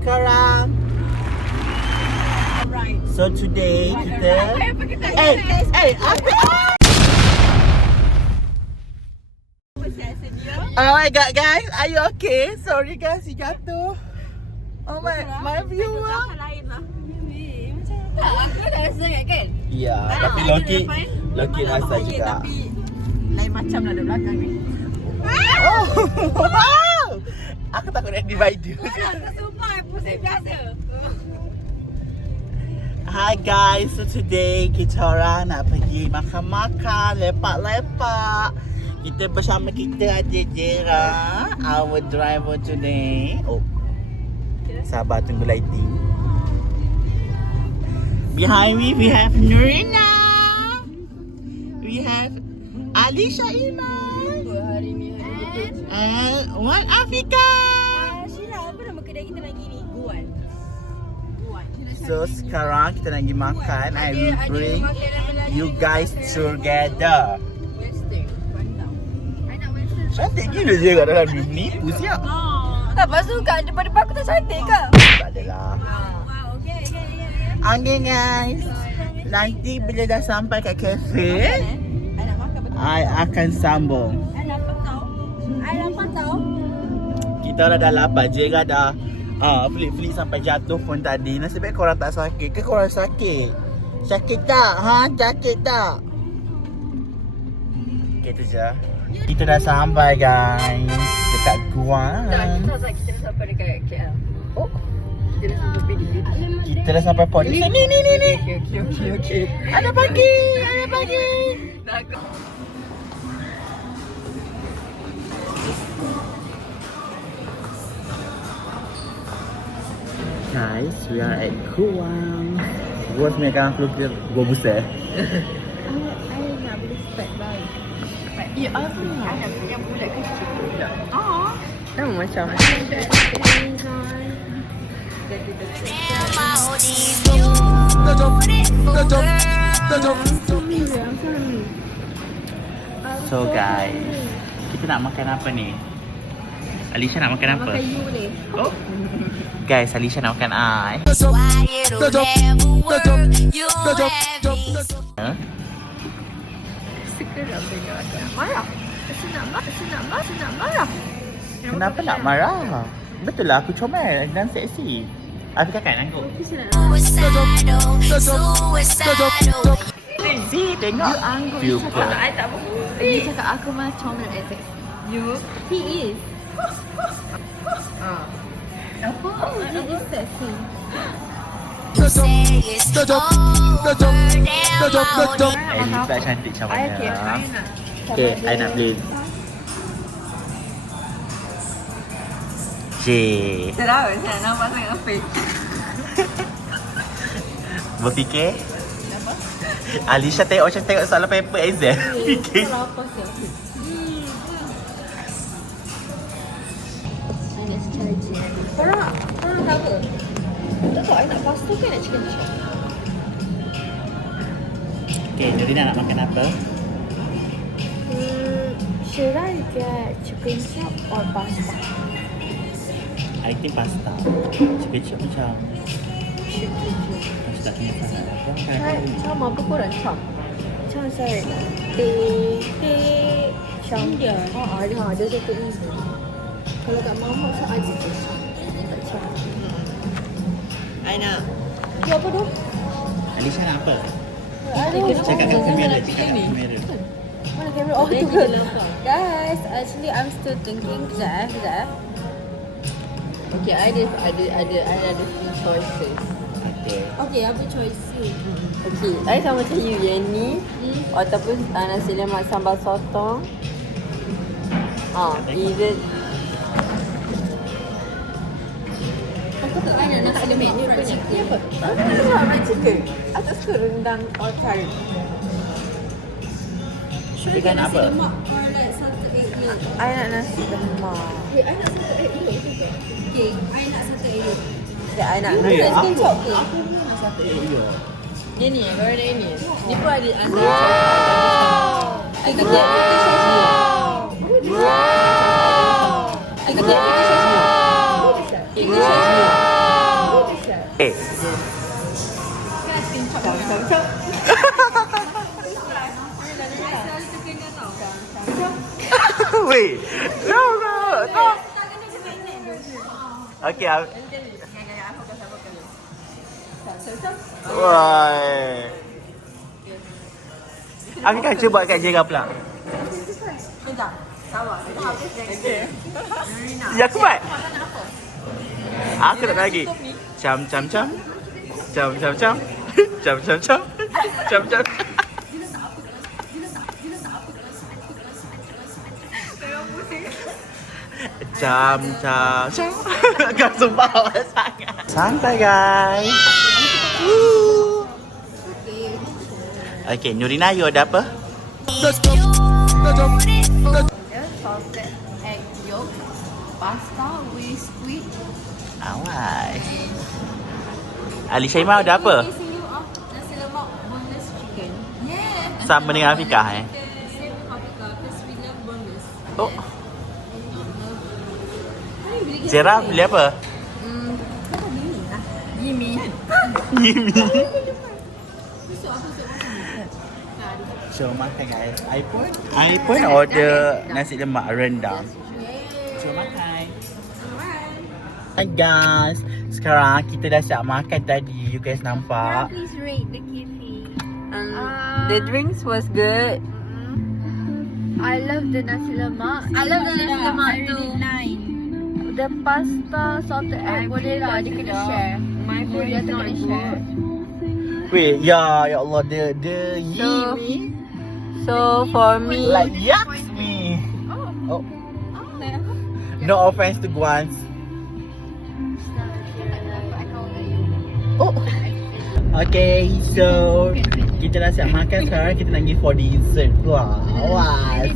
korang. So today kita Oh my god guys, are you okay? Sorry guys, you jatuh. Oh my viewer. Aku dah rasa kan? Ya, tapi Loki rasa juga. Tapi lain macam lah di belakang ni. Oh, wow. Aku takut nak divide dia. Sumpah, pusing biasa. Hi guys, so today kita orang nak pergi makan-makan, lepak-lepak. Kita bersama kita ada Jera, our driver today. Oh, sabar tunggu lighting. Behind me we have Nurina. We have Alisha Iman. Hari ni And Wan Afika. Sheila, apa nama kedai kita lagi ni? Guan. So sekarang kita nak pergi makan. I will bring you guys together. Western, Bandung. I nak Western. Cantik gila je kat dalam ni. Siap. Lepas tu kat depan-depan aku tak cantik ke? Tak adalah. Wow, okay. Okay guys, nanti bila dah sampai kat cafe, I nak makan betul. I akan sambung. I lapar tau. Kita dah lapar je kan dah. Flik-flik sampai jatuh pun tadi. Nasib baik korang tak sakit. Ke korang sakit? Sakit tak? Sakit tak? Okay tu je. Kita dah sampai guys dekat Guan. Kita dah sampai dekat KL. Oh. Kita dah sampai pergi. Kita dah sampai port. Ni. Okay. Ada pagi. Guys, we are at Guam. Gua sebenarnya aku lupa gua besar. I nak beli spek baru. Ya, apa ni? I nak yang bulat kecil. Nama macam. So guys, kita nak makan apa ni? Alisha nak makan apa? Makan you boleh. Oh. Guys, Alisha nak makan I. Sekarang benda marah. Senang marah. Kenapa nak marah? Betul lah aku comel dan seksi. Afika kan aku? Si tengok viewer. I tak boleh. Dia cakap aku mah comel and seksi. You? He is. Apa? He is sexy. Elisa cantik macam mana? I nak. Okay, I nak beli. J. Terang saya nampak sangat fake. Berfikir? Alisha tengok macam tengok soalan paper exam. Fikir. Apa sih? Korang cover. Tak tahu I nak pasta ke nak chicken chop? Okay, jadi nak makan apa? Should I get chicken chop or pasta? I think pasta. Chicken chop macam Chicken chop. macam tak kena sangat. Kau makan apa ni? Chop apa korang chop? Chop saya. Chop. India. Ada satu India. Kalau kat mama saya ada je chop. Tak chop. I nak. You apa tu? Alisha nak apa? Cakap kat kamera. Mana kamera? Oh tu ke? Guys, actually I'm still thinking. Sekejap. Okay, I ada few choices. Okay, apa choice you? Okay, I sama macam you yang ni ataupun nasi lemak sambal sotong. Either aku tak tahu nak nasi lemak ni apa chicken. Apa chicken? Atau suka rendang or curry? Chicken apa? I nak nasi lemak. I nak satu egg yolk juga. Okay, I nak satu egg yolk. Okay, I nak Ya, chicken chop ke? Aku pun nak satu egg yolk. Ni goreng ni. Ni pun ada choice. I kata Wow. I kata Macam. Wait. No. Okay, why? Aku kan cuba kat Jera pula. Sekejap. Sabar. Kita habis jangan. Ya, aku buat. Aku nak lagi. Cam. Cam. Cam. Kau sumpah sangat. Santai guys. Okay, Nurina, you ada apa? Salted egg yolk, pasta with squid. Awas. Ali Syaimah ada apa? Nasi lemak boneless chicken. Yeah. Sama dengan Afiqah Same with Afiqah because we love boneless. Oh. Zera beli apa? Yimi. Yimi. So makan guys. I pun order nasi lemak rendang. So makan. Hi guys. Sekarang kita dah siap makan tadi. You guys nampak? Please rate the cafe. The drinks was good. I love the nasi lemak. I love the nasi lemak I too. really like. The pasta salted egg boleh lah dia kena share. My food is not share. Wait, ya Allah, the yimi So for me, like yucks me. Oh. No offense to Guans. Oh. Okay, so kita dah siap makan sekarang. Kita nak pergi for dessert. Wah,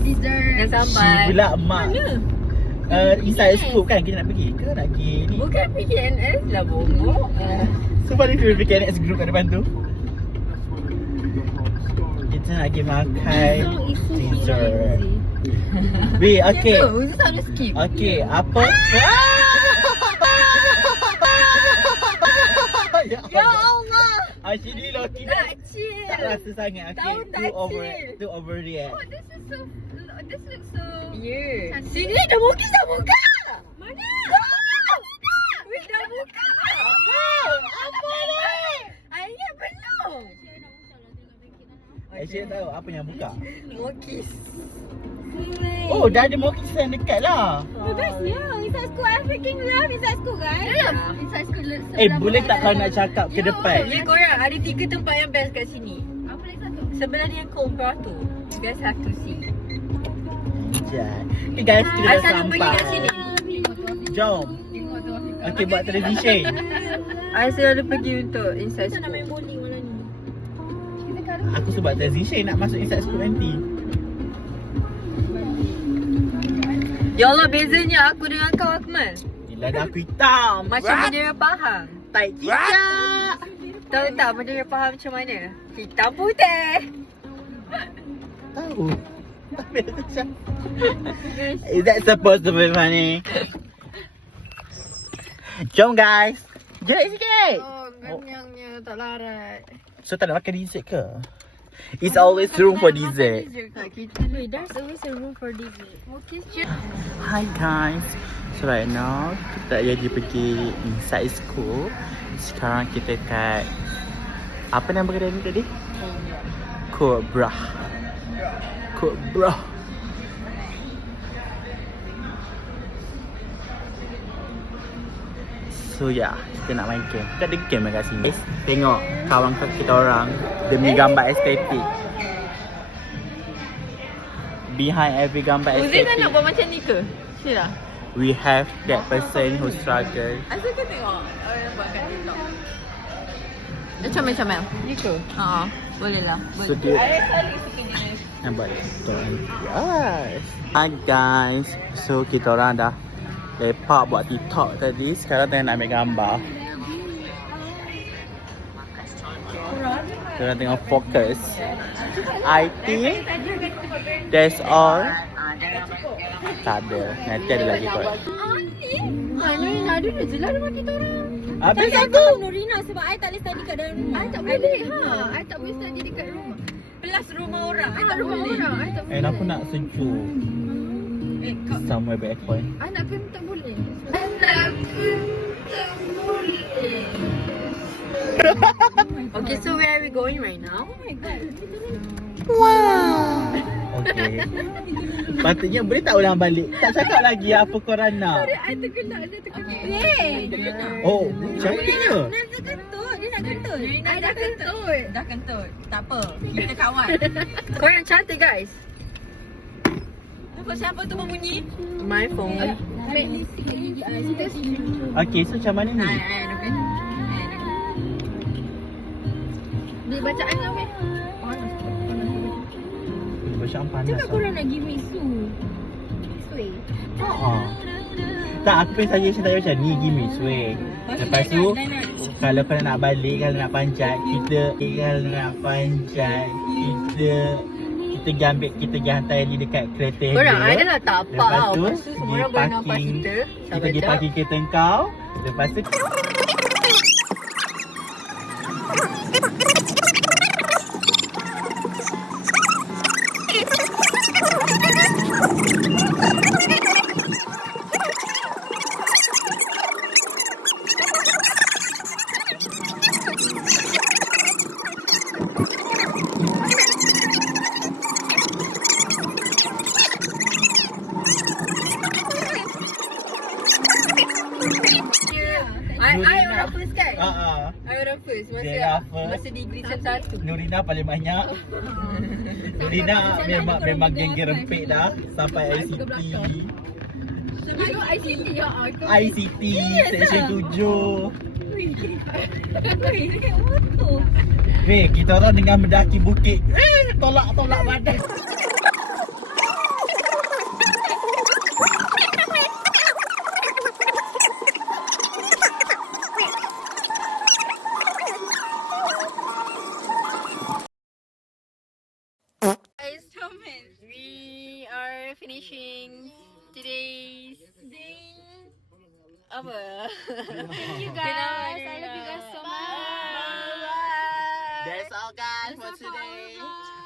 Dessert. dah Si sampai. pula emak. Inside Scoop kan kita nak pergi ke nak pergi ni? Bukan PKNS lah bomo. So paling tu pergi KNX group kat depan tu. Kita nak pergi makan dessert. Weh, okay. Itu tak boleh skip. Okay, apa? Ya Allah. Actually Loki tak rasa sangat. Okay, too overreact. This looks so. Ya. Sini dah buka. Mana? Dah buka. Apa ni? Ayah belum. Actually tahu apa yang buka. Mokis. Oh, dah ada Mokis yang dekat lah. Best yeah. Inside school, I freaking love inside school, guys. Inside school. Boleh tak kau nak cakap ke depan? Ya korang ada 3 tempat yang best kat sini. Apa lagi satu? Sebelah dia Cobra tu. You guys have to see. Okay guys, kita dah Asal pergi kat sini. sampai. Jom. Okay, buat television. I selalu pergi untuk inside Kita nak main school. bowling malam ni. Aku sebab television nak masuk inside school nanti. Ya Allah, bezanya aku dengan kau Akmal. Yelah dah aku hitam. Macam bendera Pahang. Tai cicak. Tahu tak bendera Pahang macam mana? Hitam putih. Tahu. Tapi macam is that supposed to be funny? Jom guys. Jerit sikit. Kenyangnya tak larat. So tak nak makan dessert ke? It's always room for dessert. Wait, there's always a room for dessert. Okay, Hi guys. So right now kita lagi pergi inside school. Sekarang kita kat apa nama kedai ni tadi? Cobra. So yeah, kita nak main game. Kita ada game kat sini. Tengok kawan kita orang demi gambar estetik. Behind every gambar Uzi tak nak estetik, buat macam ni ke? Sila. we have that person who struggle. Asal kau tengok orang yang buat kat TikTok. Dia comel-comel. Ya ke? Haa. Boleh lah. So dia nampak tu. Yes. Hi guys. So kita orang dah lepak buat TikTok tadi. Sekarang tengah nak ambil gambar. Kita orang tengok fokus. I think that's all. Tak ada. Nanti ada lagi kot. Nurina ada je lah rumah kita orang. Habis Tak satu. Nurina sebab I tak boleh study kat dalam rumah. I tak boleh. I tak boleh study dekat rumah. Plus rumah orang. I tak Rumah boleh. orang. I tak boleh. Aku nak sejuk. Somewhere by aircon. Anak pun tak boleh. Okay, so where are we going right now? Oh my god. Okay. Patutnya boleh tak ulang balik? Tak cakap lagi apa korang nak. I tergelak. Dia tergelak. Oh, cantiknya. Dia kentut. Dia nak kentut. I dah kentut. Dah kentut. Tak apa. Kita kawan. Kau yang cantik guys. Siapa tu berbunyi? My phone. Ambil lipstick kat gigi I. Okay, so macam mana ni? Dia bacaan kau weh. Bacaan panas. Cakap korang nak give me su. Sui. Tak, aku pengen suggestion tadi macam ni, give me swing. Lepas tu, kalau kau nak balik, kalau nak panjat, kita pergi ambil, kita pergi hantar Ellie dekat kereta Korang dia. I dah tak apa Lepas tau. tu, Lepas tu semua orang boleh nampak kita. Kita pergi parking kereta kau. Lepas tu I orang first kan? I orang first Zara first. masa degree satu. Nurina paling banyak. Nurina memang geng-geng rempit dah sampai ICT. Itu ICT ya. ICT section 7. Weh, kita orang dengan mendaki bukit. Tolak badan. Guys, we are finishing today's day. Apa? Thank you guys. I love you guys so much. That's all guys for today.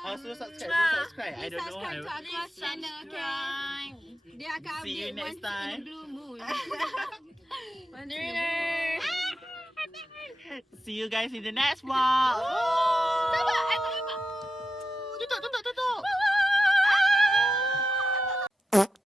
Also subscribe. I don't know. Aqua's channel, okay? Dia akan See you update next once in time. a blue moon. See you guys in the next one.